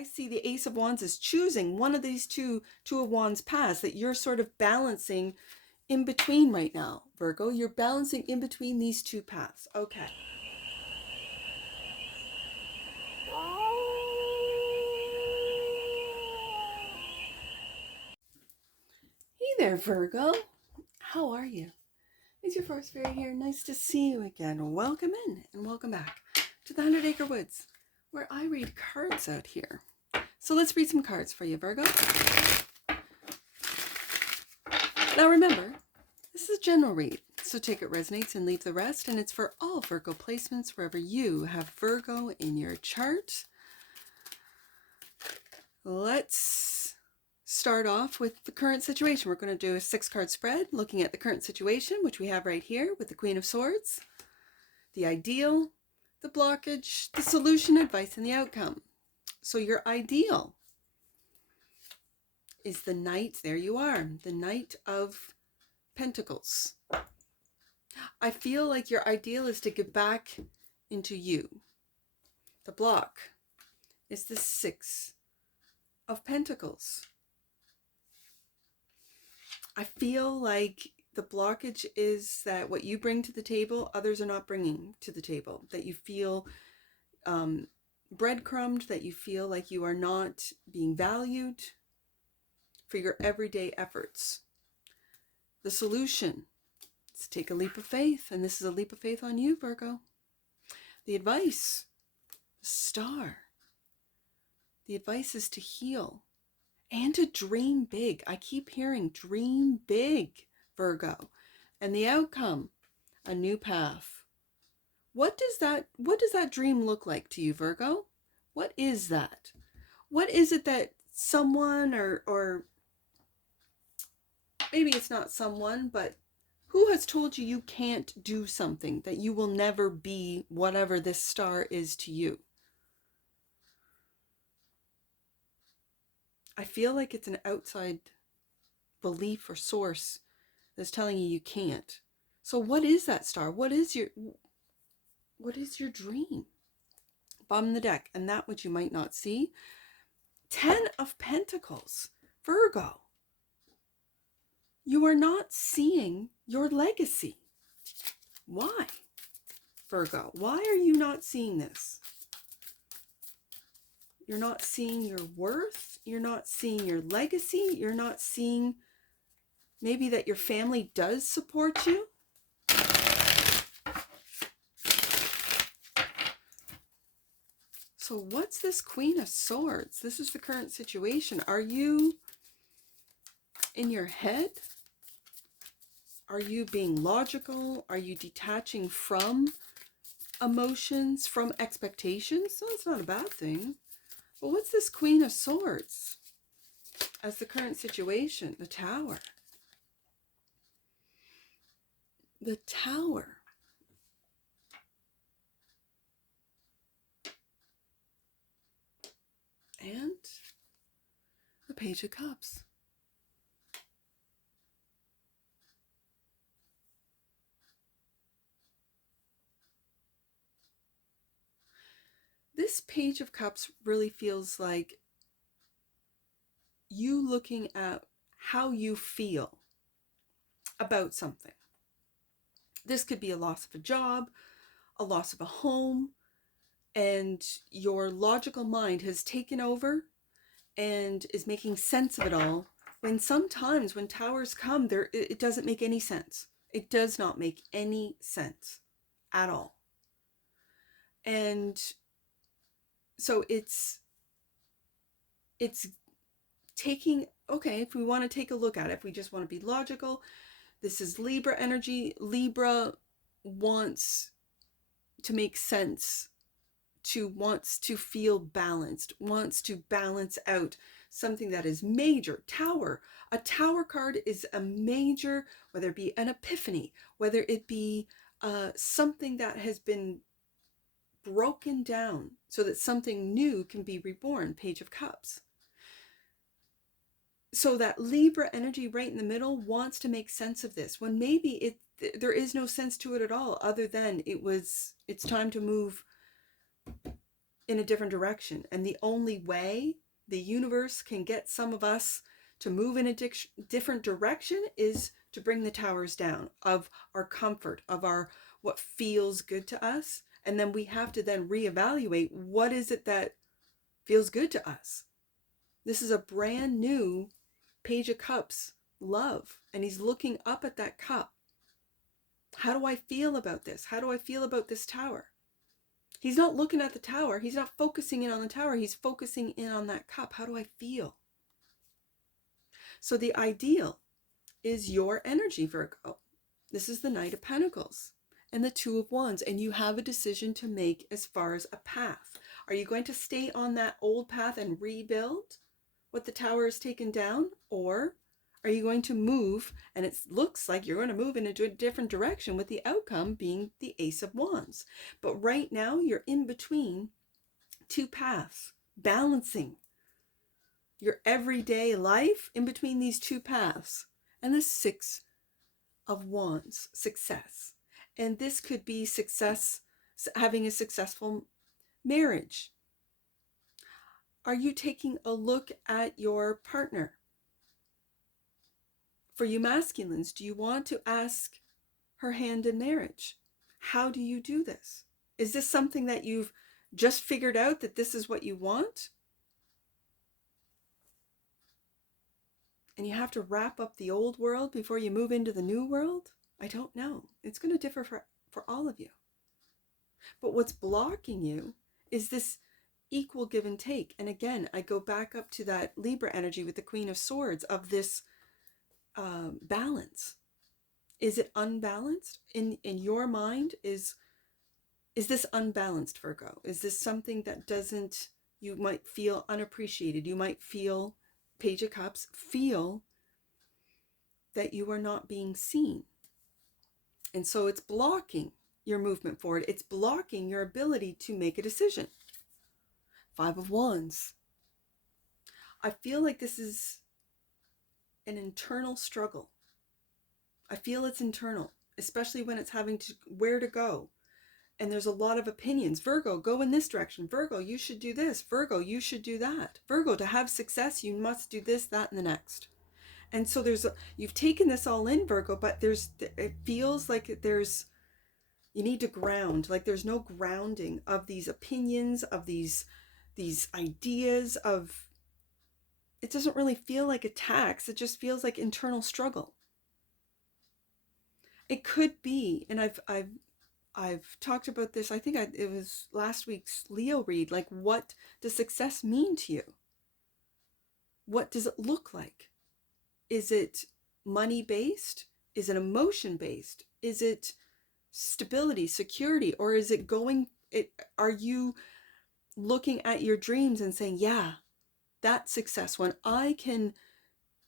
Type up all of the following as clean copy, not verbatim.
I see the Ace of Wands as choosing one of these two of Wands paths that you're sort of balancing in between right now, Virgo. You're balancing in between these two paths. Okay. Hey there, Virgo. How are you? It's your Forest Fairy here. Nice to see you again. Welcome in and welcome back to the 100 Acre Woods, where I read cards out here. So let's read some cards for you, Virgo. Now remember, this is a general read, so take it resonates and leave the rest, and it's for all Virgo placements wherever you have Virgo in your chart. Let's start off with the current situation. We're going to do a 6-card spread looking at the current situation, which we have right here with the Queen of Swords, the ideal, the blockage, the solution, advice, and the outcome. So your ideal is the Knight. There you are, the Knight of Pentacles. I feel like your ideal is to get back into you. The block is the 6 of Pentacles. I feel like the blockage is that what you bring to the table, others are not bringing to the table. That you feel breadcrumbed, that you feel like you are not being valued for your everyday efforts. The solution is to take a leap of faith, and this is a leap of faith on you, Virgo. The advice, the Star. The advice is to heal and to dream big. I keep hearing dream big, Virgo. And the outcome, a new path. What does that dream look like to you, Virgo? What is that? What is it that someone or maybe it's not someone, but who has told you you can't do something, that you will never be whatever this star is to you? I feel like it's an outside belief or source that's telling you you can't. So what is that star? What is your dream? Bottom of the deck, and that which you might not see. 10 of Pentacles, Virgo. You are not seeing your legacy. Why, Virgo? Why are you not seeing this? You're not seeing your worth. You're not seeing your legacy. You're not seeing maybe that your family does support you. So what's this Queen of Swords? This is the current situation. Are you in your head? Are you being logical? Are you detaching from emotions, from expectations? So it's not a bad thing. But what's this Queen of Swords as the current situation? The Tower. The Tower. And the Page of Cups. This Page of Cups really feels like you looking at how you feel about something. This could be a loss of a job, a loss of a home, and your logical mind has taken over and is making sense of it all, when sometimes when towers come, it doesn't make any sense. It does not make any sense at all. And so it's taking, okay, if we want to take a look at it, if we just want to be logical, this is Libra energy. Libra wants to make sense, wants to feel balanced, wants to balance out something that is major. Tower. A Tower card is a major, whether it be an epiphany, whether it be something that has been broken down so that something new can be reborn. Page of Cups. So that Libra energy right in the middle wants to make sense of this, when maybe there is no sense to it at all, other than it's time to move in a different direction. And the only way the universe can get some of us to move in a different direction is to bring the towers down of our comfort, of our what feels good to us. And then we have to then reevaluate, what is it that feels good to us? This is a brand new Page of Cups love. And he's looking up at that cup. How do I feel about this? How do I feel about this tower? He's not looking at the tower. He's not focusing in on the tower. He's focusing in on that cup. How do I feel? So the ideal is your energy, Virgo. This is the Knight of Pentacles and the Two of Wands. And you have a decision to make as far as a path. Are you going to stay on that old path and rebuild what the tower has taken down? Or are you going to move, and it looks like you're going to move into a different direction, with the outcome being the Ace of Wands. But right now you're in between two paths, balancing your everyday life in between these two paths. And the Six of Wands, success. And this could be success, having a successful marriage. Are you taking a look at your partner? For you masculines, do you want to ask her hand in marriage? How do you do this? Is this something that you've just figured out, that this is what you want? And you have to wrap up the old world before you move into the new world? I don't know. It's going to differ for all of you. But what's blocking you is this equal give and take. And again, I go back up to that Libra energy with the Queen of Swords, of this balance. Is it unbalanced in your mind? Is this unbalanced, Virgo? Is this something that doesn't, you might feel unappreciated? You might feel, Page of Cups, feel that you are not being seen. And so it's blocking your movement forward. It's blocking your ability to make a decision. Five of Wands. I feel like this is an internal struggle. I feel it's internal, especially when it's having to, where to go. And there's a lot of opinions. Virgo, go in this direction. Virgo, you should do this. Virgo, you should do that. Virgo, to have success, you must do this, that, and the next. And so you've taken this all in, Virgo, but it feels like you need to ground. Like there's no grounding of these opinions, of these ideas of, it doesn't really feel like attacks. It just feels like internal struggle. It could be, and I've talked about this, I think it was last week's Leo read, like, what does success mean to you? What does it look like? Is it money-based? Is it emotion-based? Is it stability, security? Or is it are you looking at your dreams and saying, yeah, that's success. When I can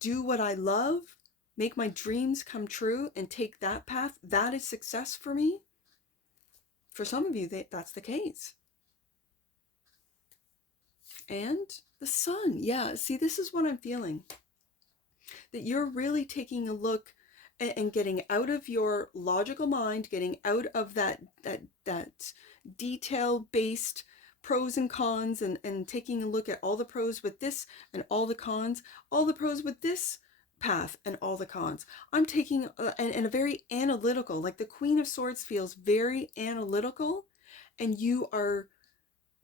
do what I love, make my dreams come true, and take that path, that is success for me. For some of you, that's the case. And the Sun. Yeah, see, this is what I'm feeling. That you're really taking a look and getting out of your logical mind, getting out of that detail-based pros and cons, and taking a look at all the pros with this and all the cons, all the pros with this path and all the cons. I'm taking and a very analytical, like the Queen of Swords feels very analytical, and you are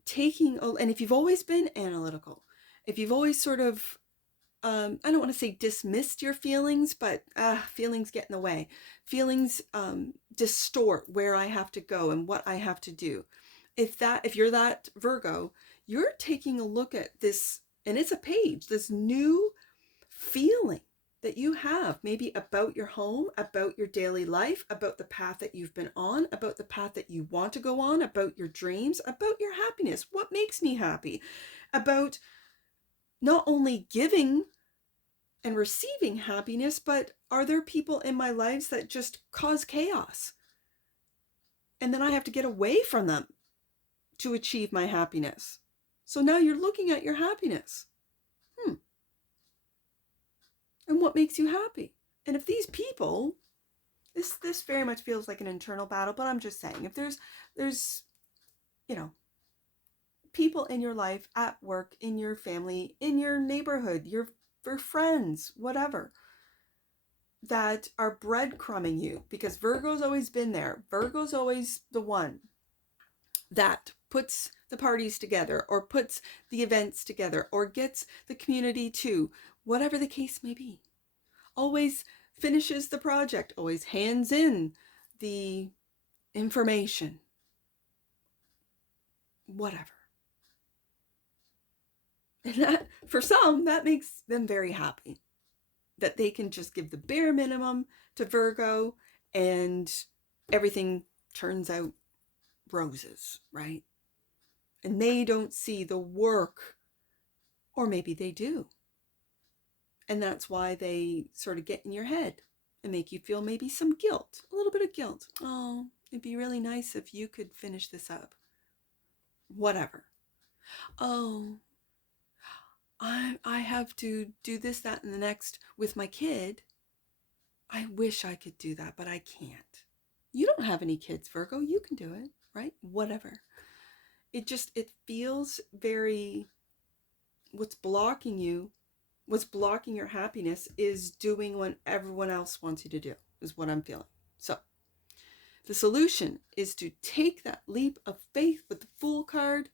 taking, and if you've always been analytical, if you've always sort of I don't want to say dismissed your feelings, but feelings get in the way. Feelings distort where I have to go and what I have to do. If you're that Virgo, you're taking a look at this, and it's a page, this new feeling that you have, maybe about your home, about your daily life, about the path that you've been on, about the path that you want to go on, about your dreams, about your happiness. What makes me happy? About not only giving and receiving happiness, but are there people in my lives that just cause chaos? And then I have to get away from them to achieve my happiness. So now you're looking at your happiness. And what makes you happy? And if these people, this very much feels like an internal battle, but I'm just saying, if there's people in your life, at work, in your family, in your neighborhood, your friends, whatever, that are breadcrumbing you, because Virgo's always been there. Virgo's always the one that puts the parties together, or puts the events together, or gets the community to, whatever the case may be. Always finishes the project, always hands in the information, whatever. And that, for some, that makes them very happy, that they can just give the bare minimum to Virgo and everything turns out roses, right? And they don't see the work, or maybe they do. And that's why they sort of get in your head and make you feel maybe some guilt, a little bit of guilt. Oh, it'd be really nice if you could finish this up. Whatever. Oh, I have to do this, that, and the next with my kid. I wish I could do that, but I can't. You don't have any kids, Virgo. You can do it, right? Whatever. It feels very, what's blocking your happiness is doing what everyone else wants you to do, is what I'm feeling. So the solution is to take that leap of faith with the Fool card,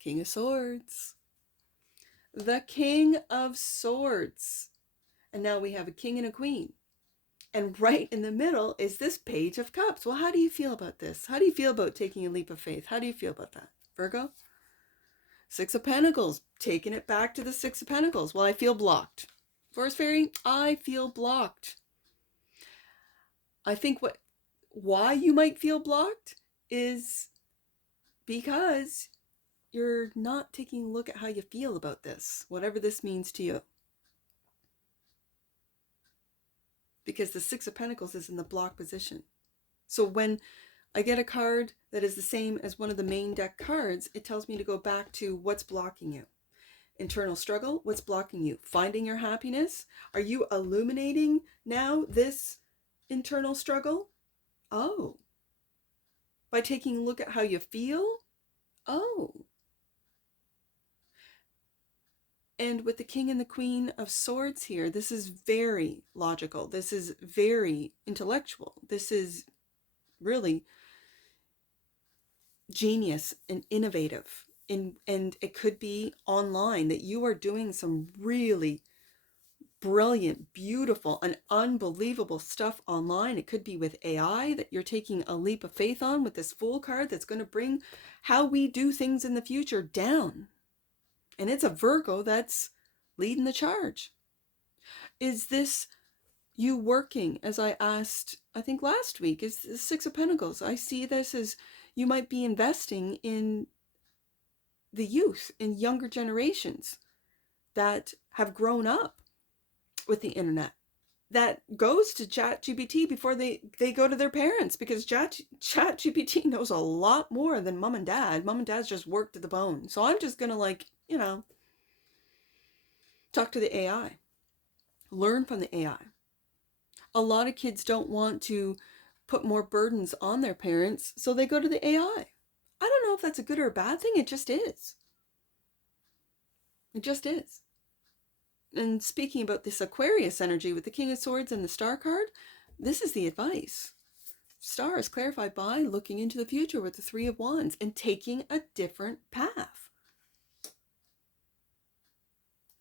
King of Swords. The King of Swords. And now we have a king and a queen. And right in the middle is this Page of Cups. Well, how do you feel about this? How do you feel about taking a leap of faith? How do you feel about that, Virgo? Six of Pentacles, taking it back to the Six of Pentacles. Well, I feel blocked. Forest Fairy, I feel blocked. I think why you might feel blocked is because you're not taking a look at how you feel about this, whatever this means to you. Because the Six of Pentacles is in the block position. So when I get a card that is the same as one of the main deck cards, it tells me to go back to what's blocking you. Internal struggle, what's blocking you? Finding your happiness? Are you illuminating now this internal struggle? Oh. By taking a look at how you feel? Oh. And with the King and the Queen of Swords here, this is very logical. This is very intellectual. This is really genius and innovative. And it could be online, that you are doing some really brilliant, beautiful, and unbelievable stuff online. It could be with AI that you're taking a leap of faith on with this Fool card that's going to bring how we do things in the future down. And it's a Virgo that's leading the charge. Is this you working, as I asked, I think last week, is the Six of Pentacles. I see this as you might be investing in the youth, in younger generations that have grown up with the internet, that goes to ChatGPT before they go to their parents, because ChatGPT knows a lot more than mom and dad. Mom and dad's just worked to the bone. So I'm just going to talk to the AI, learn from the AI. A lot of kids don't want to put more burdens on their parents, so they go to the AI. I don't know if that's a good or a bad thing. It just is. It just is. And speaking about this Aquarius energy with the King of Swords and the Star card, this is the advice. Star is clarified by looking into the future with the Three of Wands and taking a different path.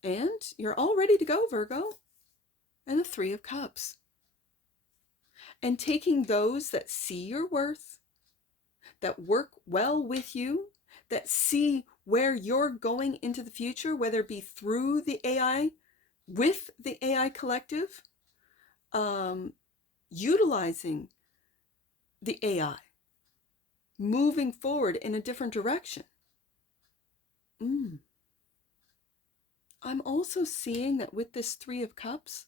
And you're all ready to go, Virgo. And the Three of Cups. And taking those that see your worth, that work well with you, that see where you're going into the future, whether it be through the AI, with the AI collective, utilizing the AI, moving forward in a different direction. I'm also seeing that with this Three of Cups,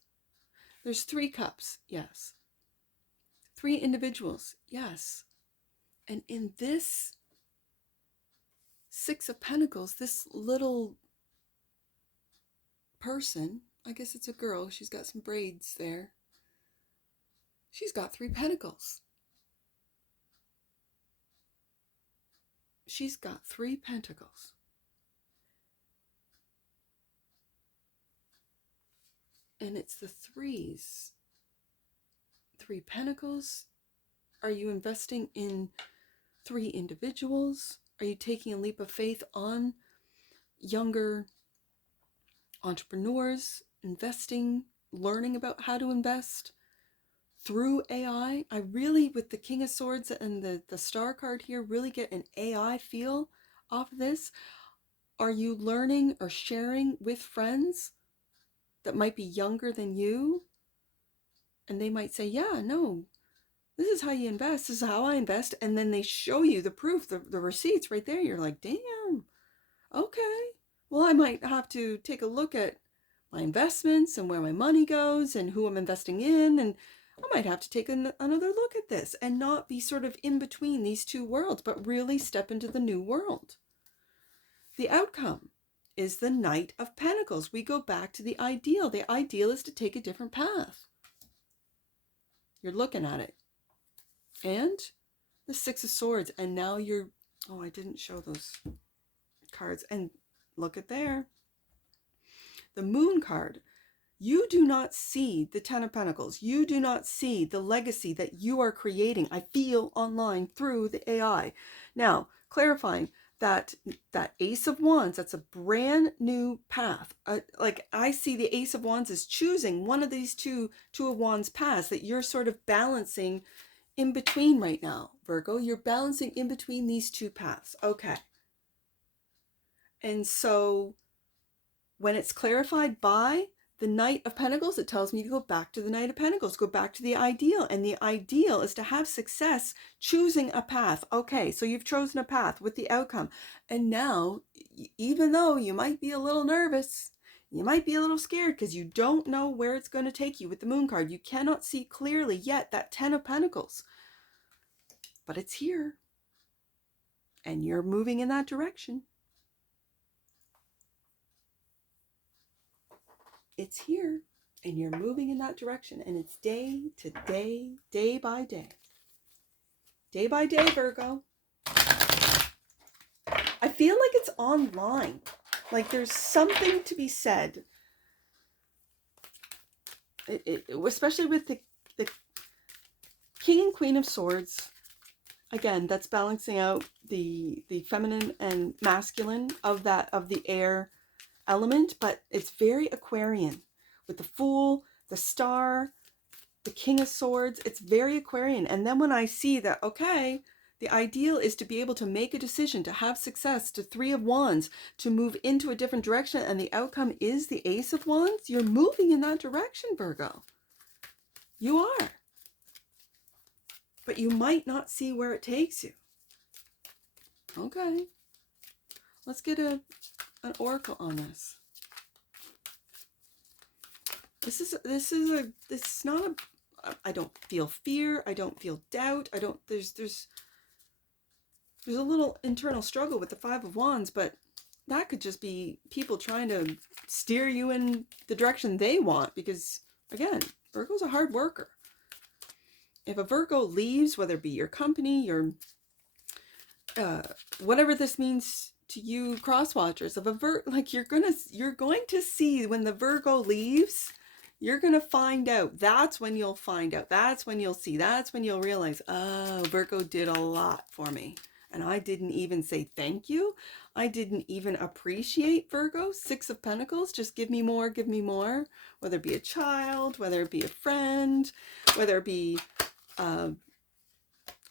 there's 3 cups, yes. 3 individuals, yes. And in this Six of Pentacles, this little person, I guess it's a girl, she's got some braids there. She's got 3 pentacles. She's got 3 pentacles. And it's the threes. 3 Pentacles. Are you investing in 3 individuals? Are you taking a leap of faith on younger entrepreneurs, investing, learning about how to invest through AI? I really, with the King of Swords and the Star card here, really get an AI feel off of this. Are you learning or sharing with friends that might be younger than you? And they might say, yeah, no, this is how you invest. This is how I invest. And then they show you the proof, the receipts right there. You're like, damn, okay. Well, I might have to take a look at my investments and where my money goes and who I'm investing in. And I might have to take another look at this and not be sort of in between these two worlds, but really step into the new world. The outcome is the Knight of Pentacles. We go back to the ideal. The ideal is to take a different path. You're looking at it. And the Six of Swords. And now you're, oh, I didn't show those cards. And look at there. The Moon card. You do not see the Ten of Pentacles. You do not see the legacy that you are creating. I feel online through the AI. Now, clarifying that Ace of Wands, that's a brand new path. Like I see the Ace of Wands as choosing one of these two of Wands paths that you're sort of balancing in between right now, Virgo. You're balancing in between these two paths. Okay. And so when it's clarified by the Knight of Pentacles, it tells me to go back to the Knight of Pentacles, go back to the ideal. And the ideal is to have success choosing a path. Okay, so you've chosen a path with the outcome. And now, even though you might be a little nervous, you might be a little scared because you don't know where it's going to take you with the Moon card. You cannot see clearly yet that 10 of Pentacles. But it's here. And you're moving in that direction. It's here, and you're moving in that direction, and it's day to day, day by day. Day by day, Virgo. I feel like it's online. Like there's something to be said. Especially with the King and Queen of Swords. Again, that's balancing out the feminine and masculine of the air element, but it's very Aquarian with the Fool, the Star, the King of Swords. It's very Aquarian. And then when I see that, okay, the ideal is to be able to make a decision, to have success, to 3 of Wands, to move into a different direction, and the outcome is the Ace of Wands, you're moving in that direction, Virgo. You are. But you might not see where it takes you. Okay. Let's get an oracle on this. This is not a, I don't feel fear. I don't feel doubt. There's a little internal struggle with the 5 of Wands, but that could just be people trying to steer you in the direction they want because, again, Virgo's a hard worker. If a Virgo leaves, whether it be your company, your whatever this means to you cross-watchers, of like you're going to see when the Virgo leaves, you're going to find out. That's when you'll find out. That's when you'll see. That's when you'll realize, oh, Virgo did a lot for me. And I didn't even say thank you. I didn't even appreciate Virgo. 6 of Pentacles, just give me more, give me more. Whether it be a child, whether it be a friend, whether it be a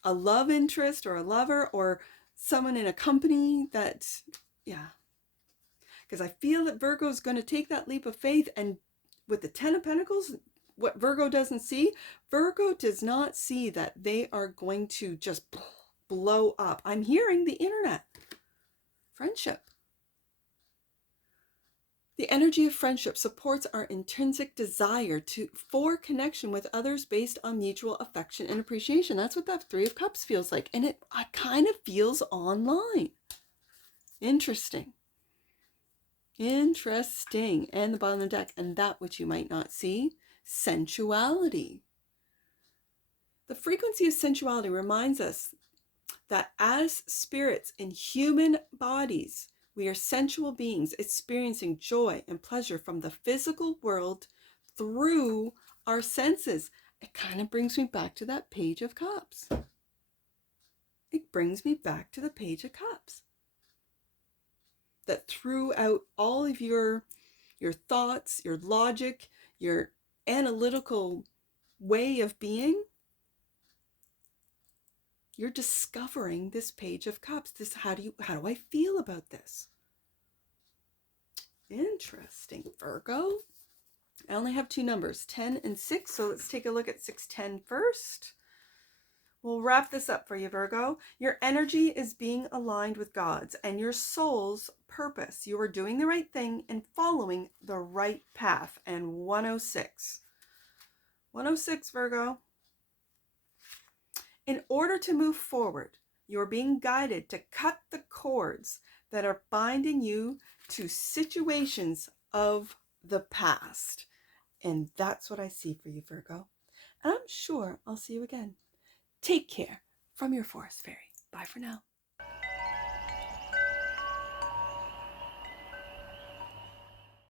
love interest or a lover or someone in a company that, yeah. Because I feel that Virgo is going to take that leap of faith, and with the 10 of Pentacles, what Virgo doesn't see, Virgo does not see that they are going to just blow up. I'm hearing the internet. Friendship. The energy of friendship supports our intrinsic desire for connection with others based on mutual affection and appreciation. That's what that 3 of Cups feels like. And it kind of feels online. Interesting. Interesting. And the bottom of the deck. And that which you might not see, sensuality. The frequency of sensuality reminds us that as spirits in human bodies, we are sensual beings experiencing joy and pleasure from the physical world through our senses. It kind of brings me back to that Page of Cups. It brings me back to the Page of Cups. That throughout all of your thoughts, your logic, your analytical way of being, you're discovering this Page of Cups. This, how do I feel about this? Interesting, Virgo. I only have 2 numbers, 10 and 6. So let's take a look at 610 first. We'll wrap this up for you, Virgo. Your energy is being aligned with God's and your soul's purpose. You are doing the right thing and following the right path. And 106. 106, Virgo. In order to move forward, you are being guided to cut the cords that are binding you to situations of the past. And that's what I see for you, Virgo. And I'm sure I'll see you again. Take care from your forest fairy. Bye for now.